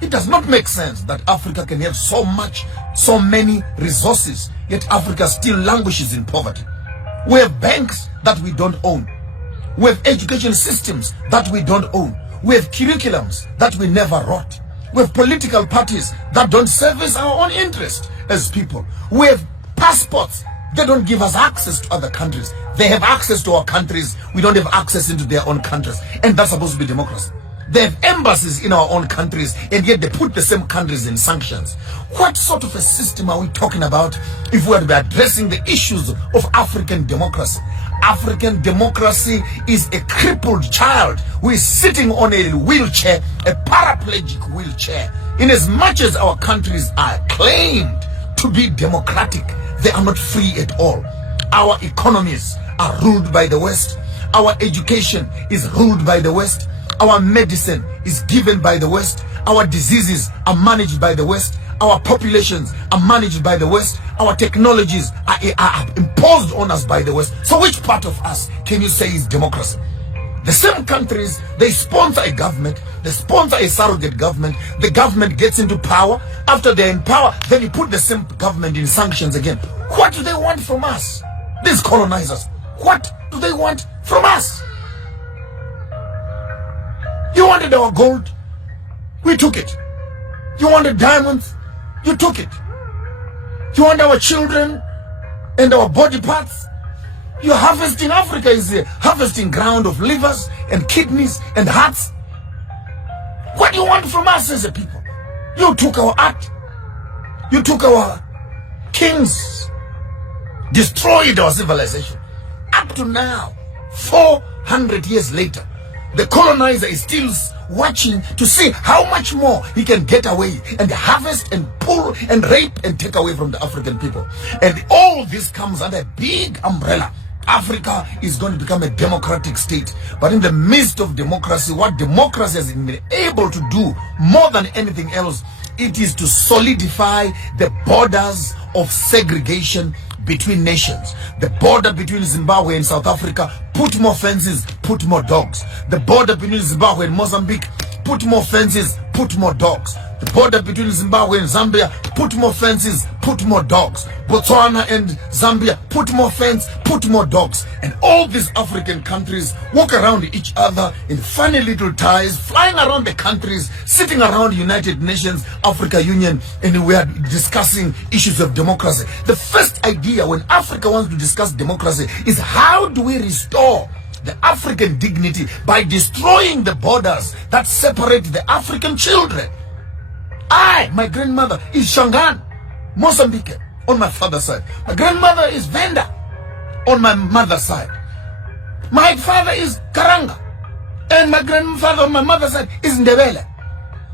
It does not make sense that Africa can have so many resources, yet Africa still languishes in poverty. We have banks that we don't own. We have education systems that we don't own. We have curriculums that we never wrote. We have political parties that don't service our own interest as people. We have passports. They don't give us access to other countries. They have access to our countries. We don't have access into their own countries. And that's supposed to be democracy. They have embassies in our own countries, and yet they put the same countries in sanctions. What sort of a system are we talking about if we are to be addressing the issues of African democracy? African democracy is a crippled child who is sitting on a wheelchair, a paraplegic wheelchair. In as much as our countries are claimed to be democratic, they are not free at all. Our economies are ruled by the West. Our education is ruled by the West. Our medicine is given by the West. Our diseases are managed by the West. Our populations are managed by the West. Our technologies are imposed on us by the West. So which part of us can you say is democracy? The same countries, they sponsor a government, they sponsor a surrogate government, the government gets into power. After they're in power, then you put the same government in sanctions again. What do they want from us? These colonizers, what do they want from us? You wanted our gold, we took it. You wanted diamonds, you took it. You want our children and our body parts? Your harvesting Africa is a harvesting ground of livers and kidneys and hearts. What do you want from us as a people? You took our art. You took our kings. Destroyed our civilization. Up to now, 400 years later, the colonizer is still watching to see how much more he can get away and harvest and pull and rape and take away from the African people. And all this comes under a big umbrella. Africa is going to become a democratic state. But in the midst of democracy, what democracy has been able to do more than anything else, it is to solidify the borders of segregation between nations. The border between Zimbabwe and South Africa, put more fences, put more dogs. The border between Zimbabwe and Mozambique, put more fences, put more dogs. The border between Zimbabwe and Zambia, put more fences, put more dogs. Botswana and Zambia, put more fence, put more dogs. And all these African countries walk around each other in funny little ties, flying around the countries, sitting around United Nations, Africa Union, and we are discussing issues of democracy. The first idea when Africa wants to discuss democracy is how do we restore the African dignity by destroying the borders that separate the African children. My grandmother is Shangaan, Mozambique, on my father's side. My grandmother is Venda, on my mother's side. My father is Karanga, and my grandfather on my mother's side is Ndebele.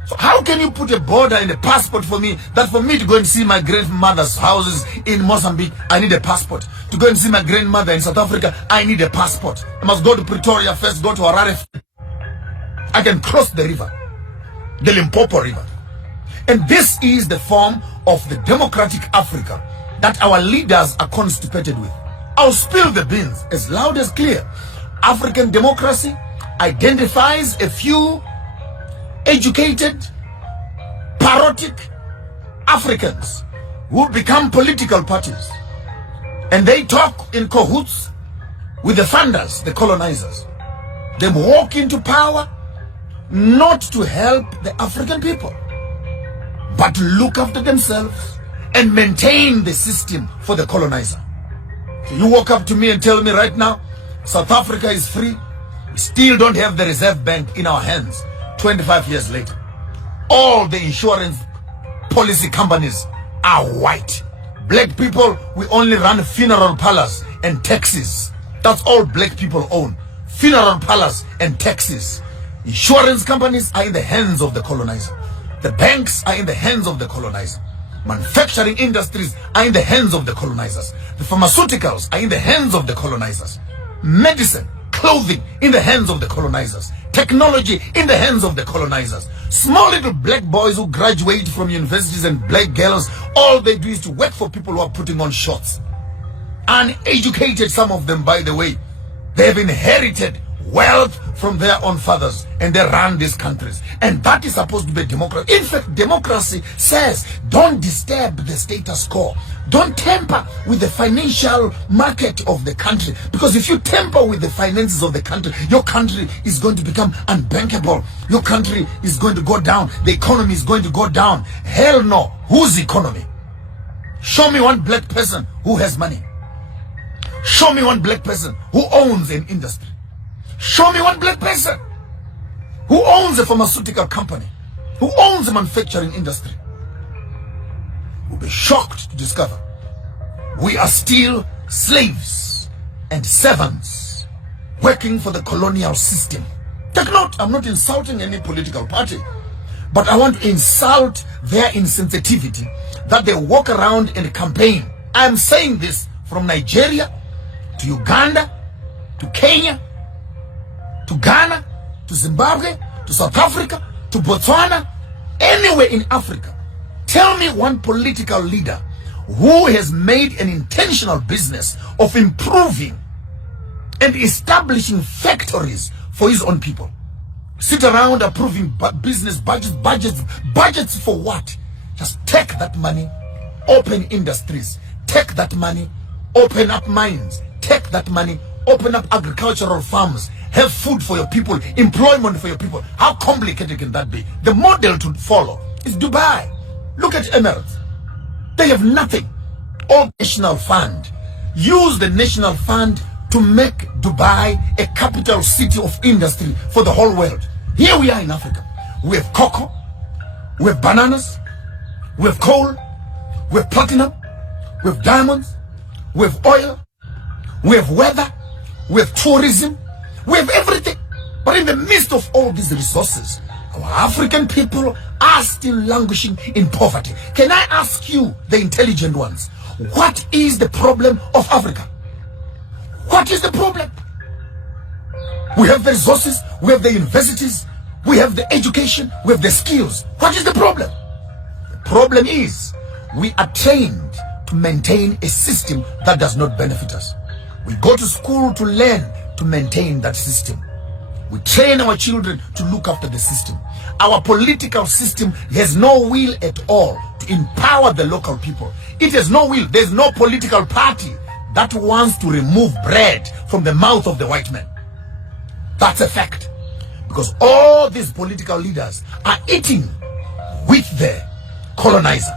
So how can you put a border and a passport for me, that for me to go and see my grandmother's houses in Mozambique, I need a passport. To go and see my grandmother in South Africa, I need a passport. I must go to Pretoria first, go to Harare. I can cross the river, the Limpopo River. And this is the form of the democratic Africa that our leaders are constipated with. I'll spill the beans as loud as clear. African democracy identifies a few educated, parodic Africans who become political parties. And they talk in cahoots with the funders, the colonizers. They walk into power not to help the African people, but to look after themselves and maintain the system for the colonizer. So you walk up to me and tell me right now, South Africa is free. We still don't have the Reserve Bank in our hands 25 years later. All the insurance policy companies are white. Black people, we only run funeral parlors and taxis. That's all black people own. Funeral parlors and taxis. Insurance companies are in the hands of the colonizer. The banks are in the hands of the colonizer. Manufacturing industries are in the hands of the colonizers. The pharmaceuticals are in the hands of the colonizers. Medicine, clothing in the hands of the colonizers. Technology in the hands of the colonizers. Small little black boys who graduate from universities and black girls, all they do is to work for people who are putting on shorts. Uneducated, some of them, by the way. They have inherited wealth from their own fathers, and they run these countries. And that is supposed to be democracy. In fact, democracy says don't disturb the status quo. Don't tamper with the financial market of the country. Because if you tamper with the finances of the country, your country is going to become unbankable. Your country is going to go down. The economy is going to go down. Hell no. Whose economy? Show me one black person who has money. Show me one black person who owns an industry. Show me one black person who owns a pharmaceutical company, who owns a manufacturing industry. You'll be shocked to discover we are still slaves and servants working for the colonial system. Take note, I'm not insulting any political party, but I want to insult their insensitivity that they walk around and campaign. I'm saying this from Nigeria to Uganda to Kenya to Ghana, to Zimbabwe, to South Africa, to Botswana, anywhere in Africa. Tell me one political leader who has made an intentional business of improving and establishing factories for his own people. Sit around approving business budgets for what? Just take that money, open industries, take that money, open up mines, take that money, open up agricultural farms, have food for your people, employment for your people. How complicated can that be? The model to follow is Dubai. Look at Emirates. They have nothing. All national fund. Use the national fund to make Dubai a capital city of industry for the whole world. Here we are in Africa. We have cocoa, we have bananas, we have coal, we have platinum, we have diamonds, we have oil, we have weather, we have tourism, we have everything. But in the midst of all these resources, our African people are still languishing in poverty. Can I ask you, the intelligent ones, what is the problem of Africa? What is the problem? We have the resources, we have the universities, we have the education, we have the skills. What is the problem? The problem is we are trained to maintain a system that does not benefit us. We go to school to learn to maintain that system. We train our children to look after the system. Our political system has no will at all to empower the local people. It has no will. There's no political party that wants to remove bread from the mouth of the white man. That's a fact. Because all these political leaders are eating with the colonizer.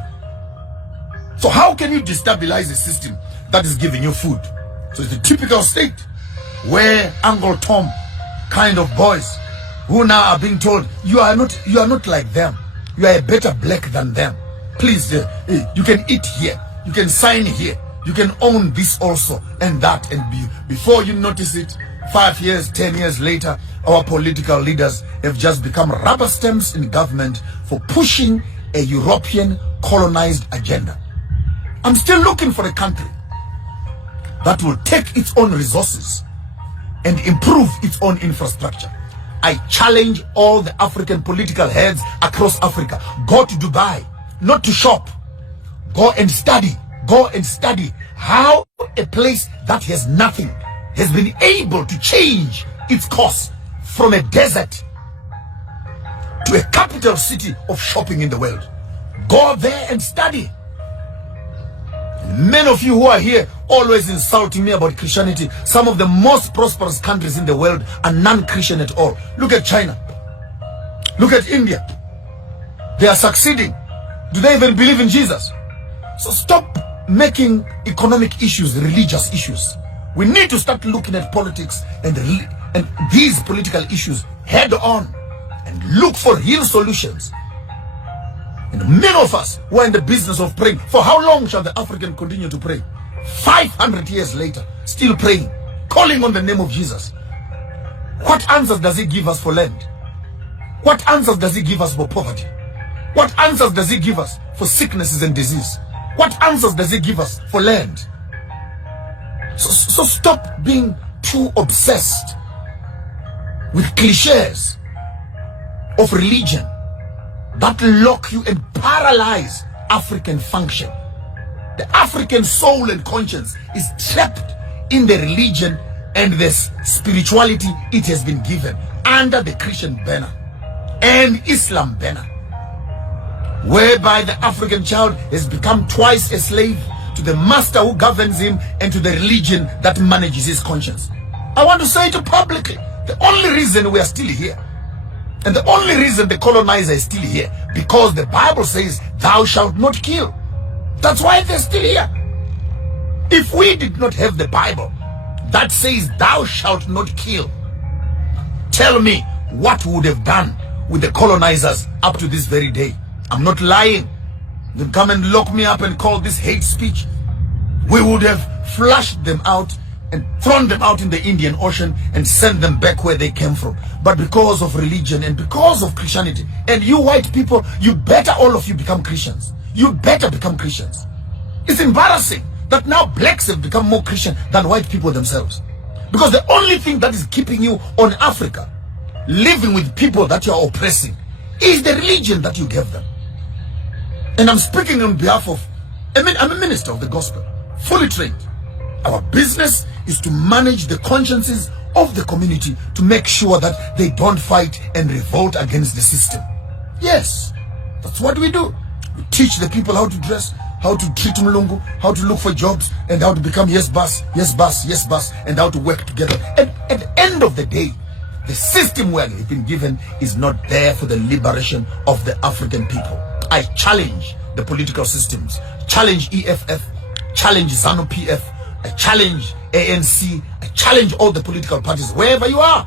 So how can you destabilize a system that is giving you food? So it's the typical state where Uncle Tom kind of boys who now are being told you are not like them. You are a better black than them. Please, you can eat here. You can sign here. You can own this also and that. And before you notice it, 5 years, 10 years later, our political leaders have just become rubber stamps in government for pushing a European colonized agenda. I'm still looking for a country that will take its own resources and improve its own infrastructure. I challenge all the African political heads across Africa. Go to Dubai, not to shop. Go and study. Go and study how a place that has nothing has been able to change its course from a desert to a capital city of shopping in the world. Go there and study. Many of you who are here always insulting me about Christianity. Some of the most prosperous countries in the world are non-Christian at all. Look at China. Look at India. They are succeeding. Do they even believe in Jesus? So stop making economic issues religious issues. We need to start looking at politics and these political issues head on and look for real solutions. And many of us who are in the business of praying. For how long shall the African continue to pray? 500 years later, still praying, calling on the name of Jesus. What answers does he give us for land? What answers does he give us for poverty? What answers does he give us for sicknesses and disease? What answers does he give us for land? So stop being too obsessed with cliches of religion that lock you and paralyze African function. The African soul and conscience is trapped in the religion and this spirituality it has been given under the Christian banner and Islam banner, whereby the African child has become twice a slave to the master who governs him and to the religion that manages his conscience. I want to say it publicly. The only reason we are still here, and the only reason the colonizer is still here, because the Bible says, thou shalt not kill. That's why they're still here. If we did not have the Bible that says, thou shalt not kill, tell me what would have done with the colonizers up to this very day. I'm not lying. Then come and lock me up and call this hate speech. We would have flushed them out and thrown them out in the Indian Ocean and sent them back where they came from. But because of religion and because of Christianity, and you white people, you better all of you become Christians. You better become Christians. It's embarrassing that now blacks have become more Christian than white people themselves. Because the only thing that is keeping you on Africa, living with people that you are oppressing, is the religion that you gave them. And I'm speaking on behalf of, I'm a minister of the gospel, fully trained. Our business is to manage the consciences of the community to make sure that they don't fight and revolt against the system. Yes, that's what we do. We teach the people how to dress, how to treat Mulungu, how to look for jobs, and how to become yes boss, yes boss, yes boss, and how to work together. And at the end of the day, the system we have been given is not there for the liberation of the African people. I challenge the political systems, challenge EFF, challenge ZANU-PF, I challenge ANC, I challenge all the political parties, wherever you are.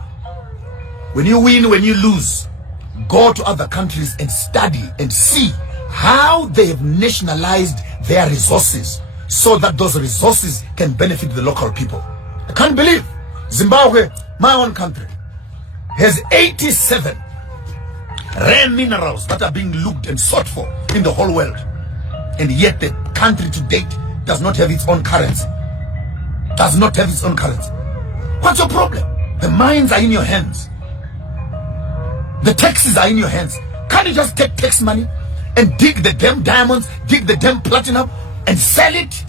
When you win, when you lose, go to other countries and study and see how they have nationalized their resources so that those resources can benefit the local people. I can't believe Zimbabwe, my own country, has 87 rare minerals that are being looked and sought for in the whole world. And yet the country to date does not have its own currency. Does not have its own currency. What's your problem? The mines are in your hands. The taxes are in your hands. Can't you just take tax money and dig the damn diamonds, dig the damn platinum and sell it?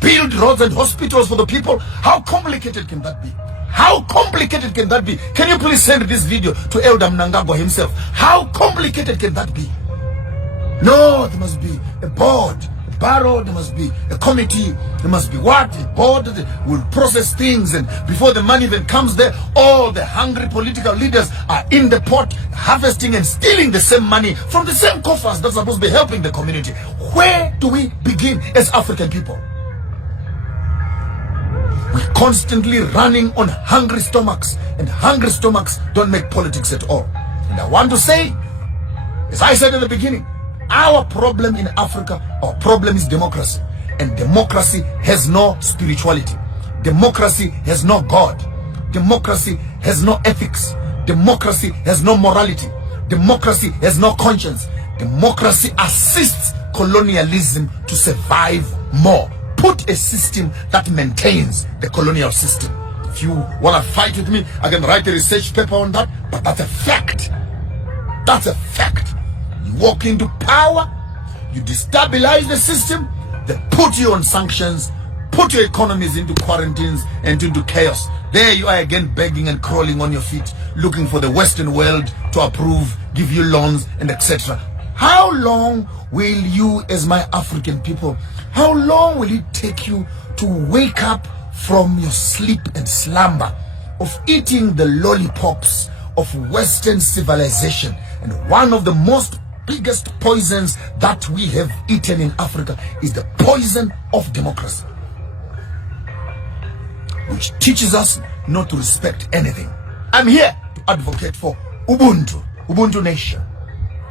Build roads and hospitals for the people? How complicated can that be? How complicated can that be? Can you please send this video to Elder Mnangagwa himself? How complicated can that be? No, there must be a board, a barrow, there must be a committee, there must be what? A board that will process things, and before the money even comes there, all the hungry political leaders are in the pot, harvesting and stealing the same money from the same coffers that's supposed to be helping the community. Where do we begin as African people? We're constantly running on hungry stomachs, and hungry stomachs don't make politics at all. And I want to say, as I said in the beginning, our problem in Africa, our problem is democracy. And democracy has no spirituality. Democracy has no God. Democracy has no ethics. Democracy has no morality. Democracy has no conscience. Democracy assists colonialism to survive more. Put a system that maintains the colonial system. If you want to fight with me, I can write a research paper on that, but that's a fact. That's a fact. You walk into power, you destabilize the system, they put you on sanctions, put your economies into quarantines and into chaos. There you are again begging and crawling on your feet, looking for the Western world to approve, give you loans and etc. How long will you, as my African people, how long will it take you to wake up from your sleep and slumber of eating the lollipops of Western civilization? And one of the most biggest poisons that we have eaten in Africa is the poison of democracy, which teaches us not to respect anything. I'm here to advocate for Ubuntu nation.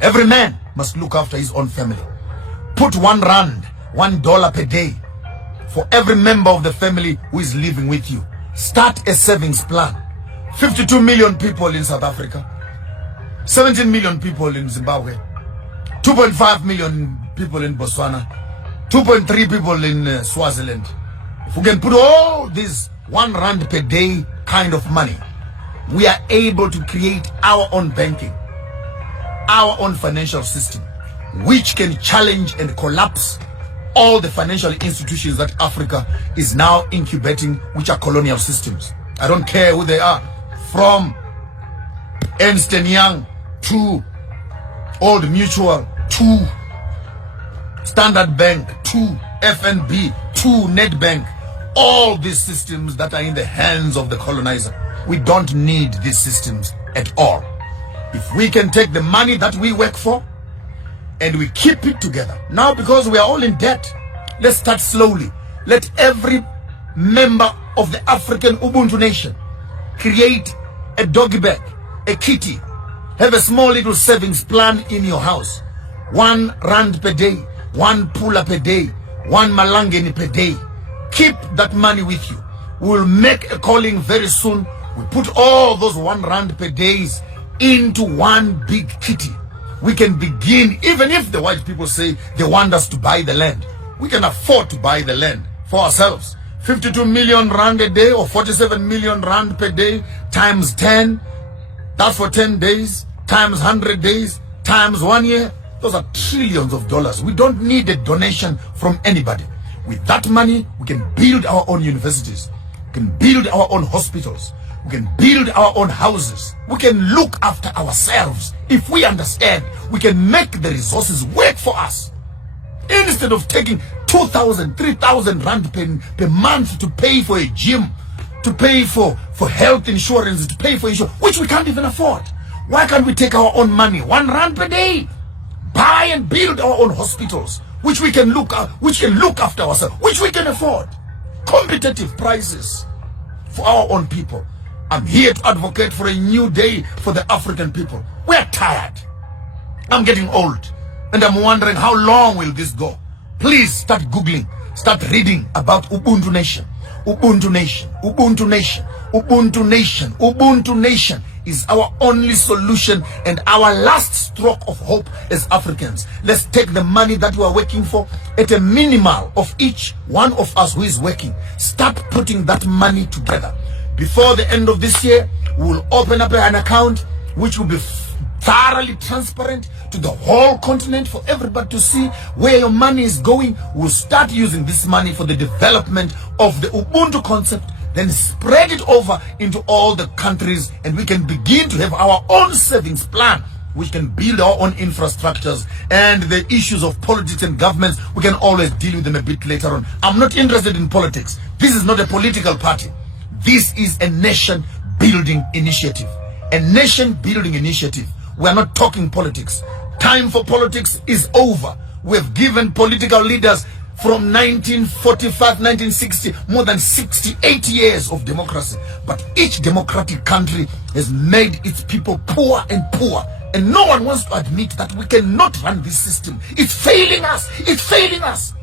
Every man must look after his own family. Put R1, $1 per day for every member of the family who is living with you. Start a savings plan. 52 million people in South Africa, 17 million people in Zimbabwe, 2.5 million people in Botswana, 2.3 people in Swaziland. If we can put all this R1 per day kind of money, we are able to create our own banking, our own financial system, which can challenge and collapse all the financial institutions that Africa is now incubating, which are colonial systems. I don't care who they are, from Ernst & Young to Old Mutual to Standard Bank to FNB to Nedbank, all these systems that are in the hands of the colonizer. We don't need these systems at all. If we can take the money that we work for and we keep it together. Now, because we are all in debt, let's start slowly. Let every member of the African Ubuntu nation create a doggy bag, a kitty, have a small little savings plan in your house. 1 rand per day, 1 pula per day, 1 malangeni per day. Keep that money with you. We'll make a calling very soon. We put all those 1 rand per days into one big kitty. We can begin, even if the white people say they want us to buy the land, we can afford to buy the land for ourselves. 52 million rand a day or 47 million rand per day times 10, that's for 10 days, times 100 days, times 1 year. Those are trillions of dollars. We don't need a donation from anybody. With that money, we can build our own universities. We can build our own hospitals. We can build our own houses. We can look after ourselves. If we understand, we can make the resources work for us. Instead of taking 2,000, 3,000 rand per month to pay for a gym, to pay for health insurance, to pay for insurance, which we can't even afford. Why can't we take our own money, 1 rand per day, buy and build our own hospitals, which we can look after ourselves, which we can afford, competitive prices for our own people. I'm here to advocate for a new day for the African people. We're tired. I'm getting old, and I'm wondering how long will this go. Please start Googling, start reading about Ubuntu Nation. Ubuntu Nation, Ubuntu Nation, Ubuntu Nation, Ubuntu Nation is our only solution and our last stroke of hope as Africans. Let's take the money that we are working for at a minimal of each one of us who is working. Start putting that money together. Before the end of this year, we will open up an account which will be thoroughly transparent to the whole continent for everybody to see where your money is going. We'll start using this money for the development of the Ubuntu concept, then spread it over into all the countries, and we can begin to have our own savings plan. We can build our own infrastructures, and the issues of politics and governments, we can always deal with them a bit later on. I'm not interested in politics. This is not a political party. This is a nation building initiative. A nation building initiative. We are not talking politics. Time for politics is over. We have given political leaders from 1945, 1960, more than 68 years of democracy. But each democratic country has made its people poor and poor. And no one wants to admit that we cannot run this system. It's failing us. It's failing us.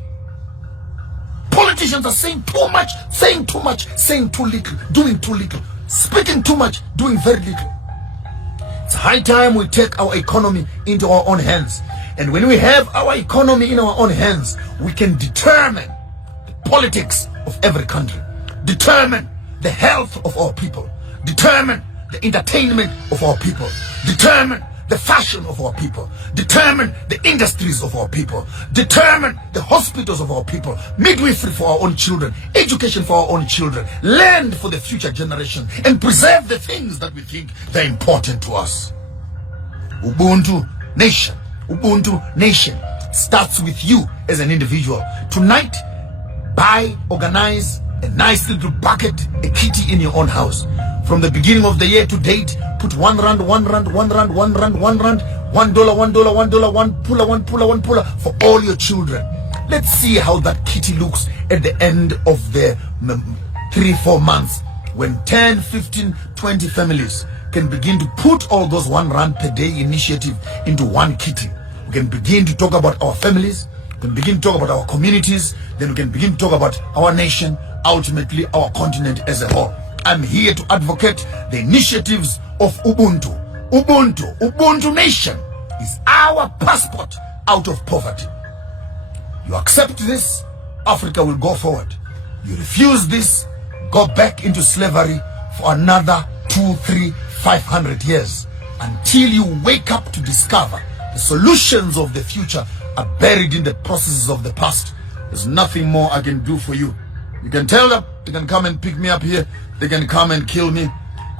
Politicians are saying too much, saying too much, saying too little, doing too little, speaking too much, doing very little. It's high time we take our economy into our own hands. And when we have our economy in our own hands, we can determine the politics of every country, determine the health of our people, determine the entertainment of our people, determine the fashion of our people, determine the industries of our people, determine the hospitals of our people, midwifery for our own children, education for our own children, land for the future generation, and preserve the things that we think they're important to us. Ubuntu Nation. Ubuntu Nation starts with you as an individual. Tonight, buy, organize a nice little bucket, a kitty in your own house. From the beginning of the year to date, put 1 rand, 1 rand, 1 rand, 1 rand, 1 rand, $1, $1, $1, 1 puller, 1 puller, 1 puller for all your children. Let's see how that kitty looks at the end of the 3-4 months, when 10, 15, 20 families can begin to put all those 1 rand per day initiative into one kitty. We can begin to talk about our families, we can begin to talk about our communities, then we can begin to talk about our nation, ultimately our continent as a whole. I'm here to advocate the initiatives of Ubuntu. Ubuntu, Ubuntu Nation is our passport out of poverty. You accept this, Africa will go forward. You refuse this, go back into slavery for another 2, 3, 500 years until you wake up to discover the solutions of the future are buried in the processes of the past. There's nothing more I can do for you. You can tell them, they can come and pick me up here. They can come and kill me.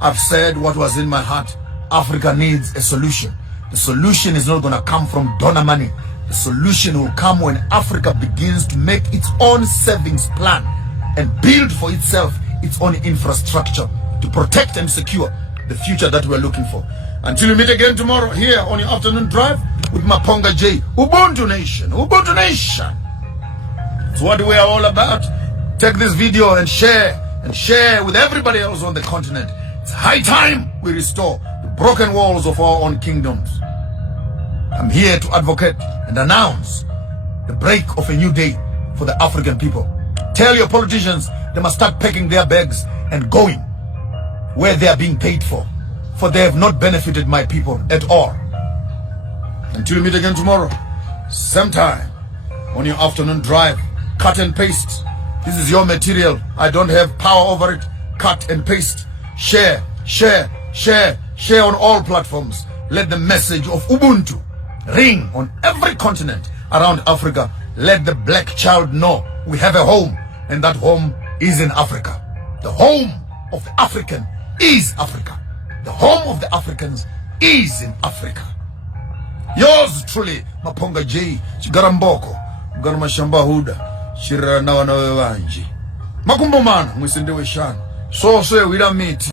I've said what was in my heart. Africa needs a solution. The solution is not going to come from donor money. The solution will come when Africa begins to make its own savings plan and build for itself its own infrastructure to protect and secure the future that we're looking for. Until we meet again tomorrow here on your afternoon drive with Maponga J. Ubuntu Nation. Ubuntu Nation. It's what we are all about. Take this video and share with everybody else on the continent. It's high time we restore the broken walls of our own kingdoms. I'm here to advocate and announce the break of a new day for the African people. Tell your politicians they must start packing their bags and going where they are being paid for they have not benefited my people at all. Until we meet again tomorrow, same time, on your afternoon drive, cut and paste. This is your material. I don't have power over it. Cut and paste. Share on all platforms. Let the message of Ubuntu ring on every continent around Africa. Let the black child know we have a home, and that home is in Africa. The home of the African is Africa. The home of the Africans is in Africa. Yours truly, Maponga J. Chigaramboko, Garmashamba Huda, Shirana Wanji. Makumbomana, Mwisendewe Shan. So say we don't meet.